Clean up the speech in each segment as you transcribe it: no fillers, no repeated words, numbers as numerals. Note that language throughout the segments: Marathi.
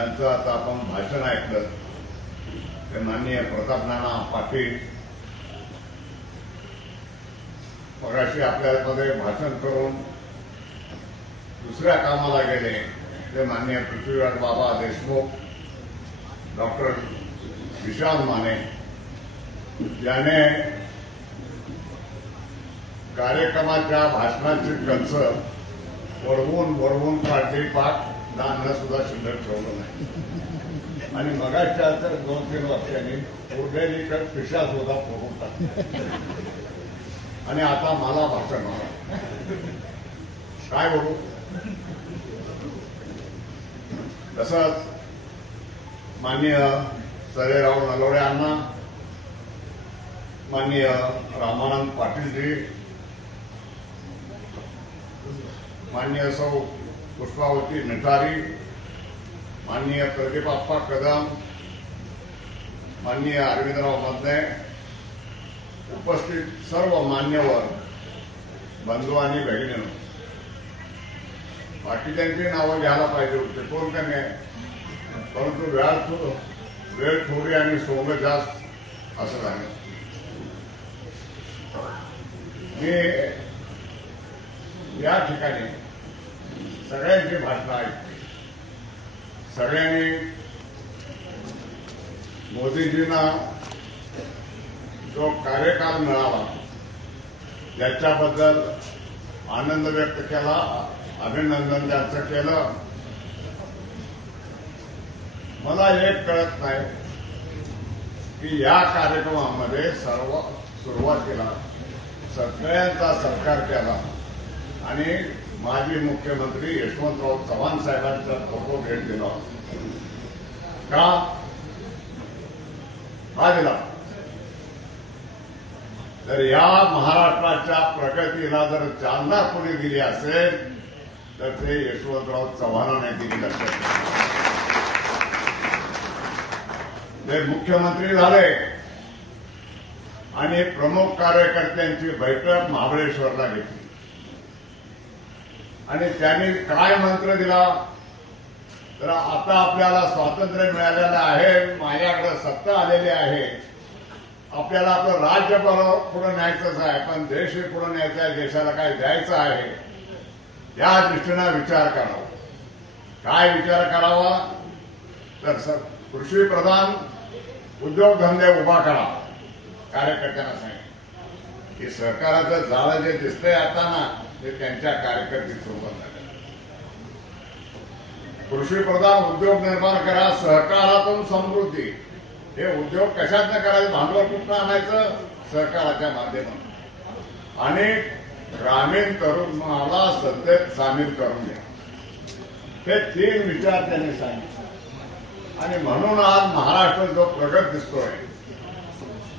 ज्यांचं आता आपण भाषण ऐकलं ते माननीय प्रताप नाना पाटील मगाशी आपल्यामध्ये भाषण करून दुसऱ्या कामाला गेले ते माननीय पृथ्वीराज बाबा देशमुख, डॉक्टर विशाल माने याने कार्यक्रमाच्या भाषणाची कंस वळवून काढली, पाक दान सुद्धा शिल्लक ठेवलं नाही आणि मगाच्या तर 2-3 वर्षांनी उरलेली तर पिशा सुद्धा फोडून टाकली आणि आता मला भाषण मारा काय बोलू. तसंच माननीय सरेराव नलवडे अण्णा, माननीय रामानंद पाटीलजी, माननीय सौ पुष्पावती निठारी, माननीय प्रदीप कदम, माननीय अरविंदराव मदने, उपस्थित सर्व मान्यवर बंधू आणि भगिनींनो, बाकीच्यांची नावं घ्यायला पाहिजे होते कोण का नाही, परंतु वेळ थोडी आणि सोंग जास्त असं झालं. मी या ठिकाणी सगळ्यांची भाषणं ऐकली. सगळ्यांनी मोदीजींना जो कार्यकाल मिळाला त्याच्याबद्दल आनंद व्यक्त केला, अभिनंदन त्यांचं केलं. मला एक कळत नाही की या कार्यक्रमामध्ये सुरुवातीला सगळ्यांचा सत्कार केला आणि माजी मुख्यमंत्री यशवंतराव चव्हाण साहेबांचा फोटो भेट दिला का दिला. तर या महाराष्ट्राच्या प्रगतीला जर चालना कोणी दिली असेल तर ते यशवंतराव चव्हाणांनी दिली. लक्षात ते मुख्यमंत्री झाले आणि प्रमुख कार्यकर्त्यांची बैठक महाबळेश्वरला घेतली आणि त्यांनी काय मंत्र दिला, तर आता आपल्याला स्वातंत्र्य मिळालेलं आहे, माझ्याकडे सत्ता आलेली आहे, आपल्याला आपलं राज्य पुढे न्यायचंच आहे, पण देशही पुढे न्यायचा आहे, देशाला काय द्यायचं आहे या दृष्टीनं विचार करावा. काय विचार करावा, तर कृषी प्रधान उद्योगधंदे उभा करा. कार्यकर्त्यांना सांगितलं की सहकाराचं जाळं जे दिसतंय आता ना ते त्यांच्या कार्यकर्त्यांसोबत झालं. कृषी प्रधान उद्योग निर्माण करा, सहकारातून समृद्धी. हे उद्योग कशातनं करायचं, भांडवल कुठनं आणायचं, सहकाराच्या माध्यमातून आणि ग्रामीण तरुणाला सत्तेत सामील करून द्या. हे 3 विचार त्यांनी सांगितले आणि म्हणून आज महाराष्ट्र जो प्रगत दिसतोय,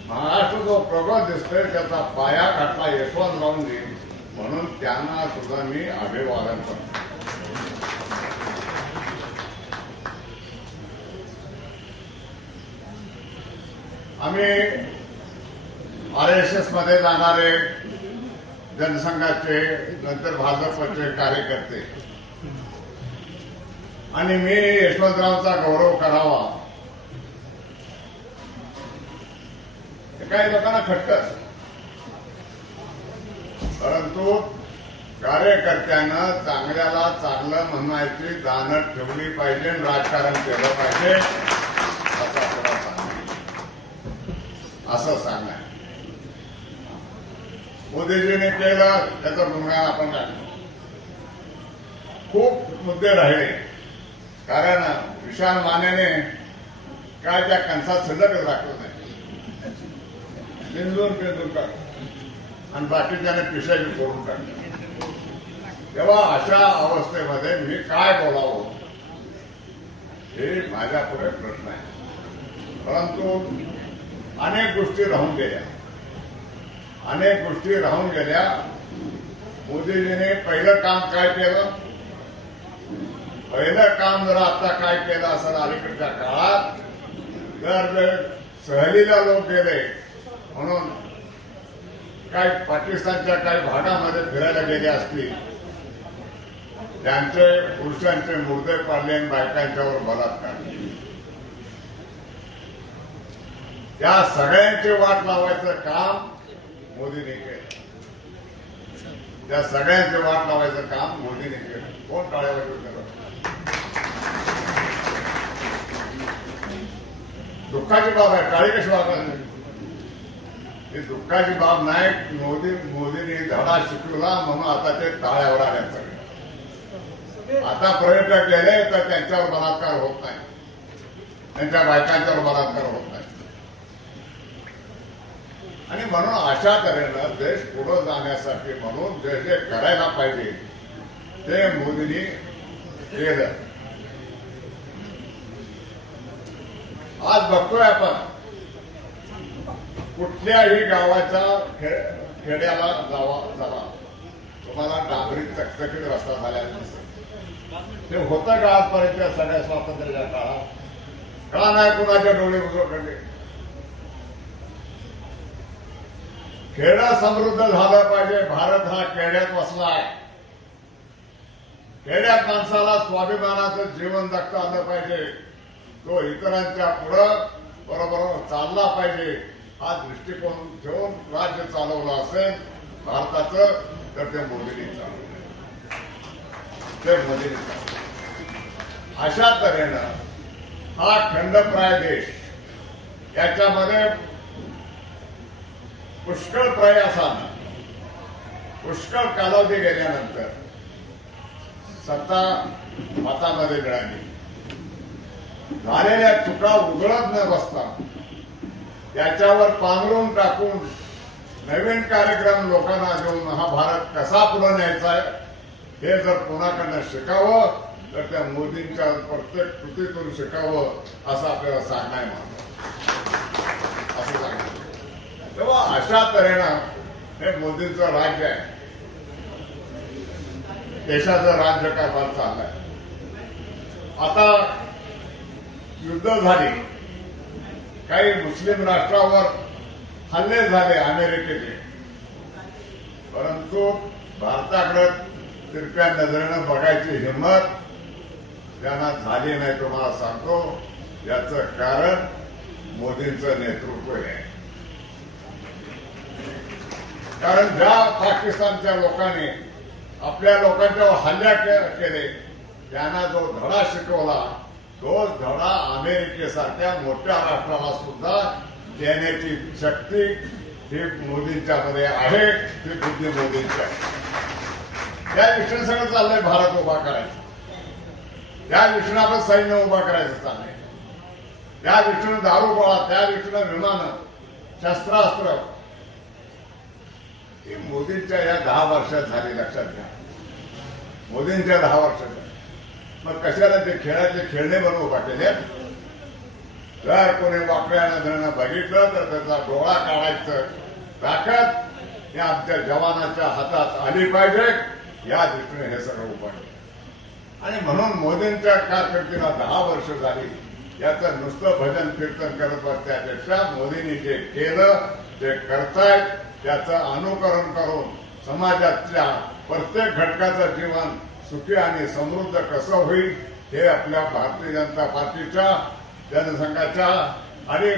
महाराष्ट्र जो प्रगत दिसतोय त्याचा पाया घातला यशवंतरावांनी, म्हणून त्यांना सुद्धा मी अभिवादन करतो. आम्ही आरएसएस मध्ये जाणारे जनसंघाचे नंतर भाजपचे कार्यकर्ते आणि मी यशवंतरावांचा गौरव करावा काही लोकांना खटकत, परंतु कार्यकर्त्यानं चांगल्याला चांगलं म्हणायची दानत ठेवली पाहिजे, राजकारण केलं पाहिजे असं सांगाय. मोदीजीने केलं त्याचं गुणगान आपण काढलं. खूप मुद्दे राहिले, कारण विशाल मानेने काय त्या कंसात शिल्लकच राखलं नाही, बिंदून टाकलं आणि बाकीच्याने पिशाची करून टाकलं. तेव्हा अशा अवस्थेमध्ये मी काय बोलावं हे माझ्या पुढे प्रश्न आहे. परंतु अनेक गोष्टी राहून गेल्या. मोदीजीने पहिलं काम काय केलं, पहिलं काम जर आता काय केलं असेल अलीकडच्या काळात, तर सहलीला लोक गेले म्हणून काही पाकिस्तानच्या काही भागामध्ये फिरायला गेले असतील त्यांचे पुरुषांचे मुर्दे पाडले आणि बायकांच्यावर बलात्कार केले. त्या सगळ्यांची वाट लावायचं काम मोदींनी केलं. त्या सगळ्यांची वाट लावायचं काम मोदींनी केलं. कोण टाळ्या वाजवत करत? दुःखाची बाब आहे. टाळी कशी वाजवायची? ही दुःखाची बाब नाही. मोदींनी धडा शिकवला म्हणून आता ते टाळ्यावर आले सगळे. आता पर्यटक गेले तर त्यांच्यावर बलात्कार होत नाही, त्यांच्या बायकांच्यावर बलात्कार होत नाही. आणि म्हणून अशा तऱ्हेनं देश पुढे जाण्यासाठी म्हणून जे जे करायला पाहिजे ते मोदींनी केलं. आज बघतोय आपण कुठल्याही गावाच्या खेड्याला जावा तुम्हाला डांबरी चकचकीत रस्ता झालेला दिसतो. ते होतं का आजपर्यंत सगळ्या स्वातंत्र्याच्या काळात? का नाही कुणाच्या डोळे उघडले? खेडं समृद्ध झालं पाहिजे. भारत हा खेड्यात वसला आहे. खेड्यात माणसाला स्वाभिमानाचं जीवन जगता आलं पाहिजे. तो इतरांच्या पुढं बरोबर चालला पाहिजे. हा दृष्टिकोन ठेवून राज्य चालवलं असेल भारताचं तर ते मोदींनी चालवलं. ते मोदींनी चालवलं. अशा तऱ्हेनं हा खंडप्राय देश याच्यामध्ये पुष्कळ प्रयासानं पुष्कळ कालावधी गेल्यानंतर सत्ता हातामध्ये मिळाली. झालेल्या चुका उघडत न बसता त्याच्यावर पांघरून टाकून नवीन कार्यक्रम लोकांना देऊन हा भारत कसा पुढे न्यायचा आहे हे जर कोणाकडनं शिकावं तर त्या मोदींच्या प्रत्येक कृतीतून शिकावं असं आपल्याला सांगणं असं सांगणं. तेव्हा अशा तऱ्हेनं हे मोदींचं राज्य आहे. देशाचं राज्य कारभार चाललाय. आता युद्ध झाली, काही मुस्लिम राष्ट्रावर हल्ले झाले अमेरिकेचे, परंतु भारताकडे तिरप्या नजरेनं बघायची हिंमत त्यांना झाली नाही. तुम्हाला सांगतो याचं कारण मोदींचं नेतृत्व आहे. कारण ज्या पाकिस्तानच्या लोकांनी आपल्या लोकांच्यावर हल्ला केले त्यांना जो धडा शिकवला तो धडा अमेरिकेसारख्या मोठ्या राष्ट्राला सुद्धा देण्याची शक्ती ही मोदींच्यामध्ये आहे. ती बुद्धी मोदींची आहे. त्या दृष्टीने सगळं चाललंय भारत उभा करायचा. त्या दृष्टीनं आपण सैन्य उभा करायचं चाललंय. त्या दृष्टीनं दारूगोळा, त्या दृष्टीनं विमानं, शस्त्रास्त्र ही मोदींच्या या 10 वर्षात झाली. लक्षात घ्या, मोदींच्या 10 वर्षात. मग कशाला ते खेळाचे खेळणे बनवून उभा केले? जर कोणी वाकड्या नजरेनं बघितलं तर त्याचा डोळा काढायचं ताकद ही आमच्या जवानाच्या हातात आली पाहिजे. या दृष्टीने हे सगळं उभं केलं. आणि म्हणून मोदींच्या कारकिर्दीला 10 वर्ष झाली. याचं नुसतं भजन कीर्तन करत बसण्यापेक्षा मोदींनी जे केलं ते करतायत त्याचं अनुकरण करून समाजातल्या प्रत्येक घटकाचं जीवन सुखी आणि समृद्ध कसं होईल हे आपल्या भारतीय जनता पार्टीच्या जनसंघाच्या आणि